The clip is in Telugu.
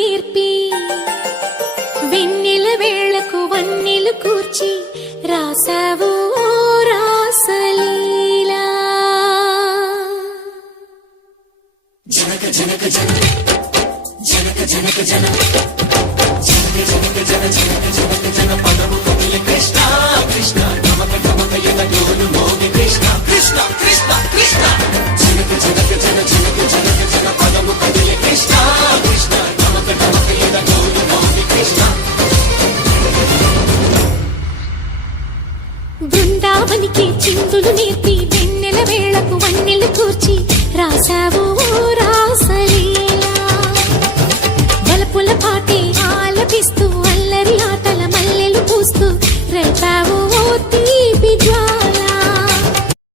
నేర్పి వెన్నెల వేళకు వన్నెలు కూర్చి రాసావు రాసలీలా. జనక జనక జన జనక జనక జన జనక జనక జన జనక జనక జన పదము కవిల కృష్ణ కృష్ణ నమక నమక యద గోలు మోగి కృష్ణ కృష్ణ కృష్ణ కృష్ణ జనక జనక జన జనక జనక జన పదము కవిల కృష్ణ కృష్ణ నమక నమక యద గోలు మోగి కృష్ణ. బృందావనికి చిందులు నేర్పి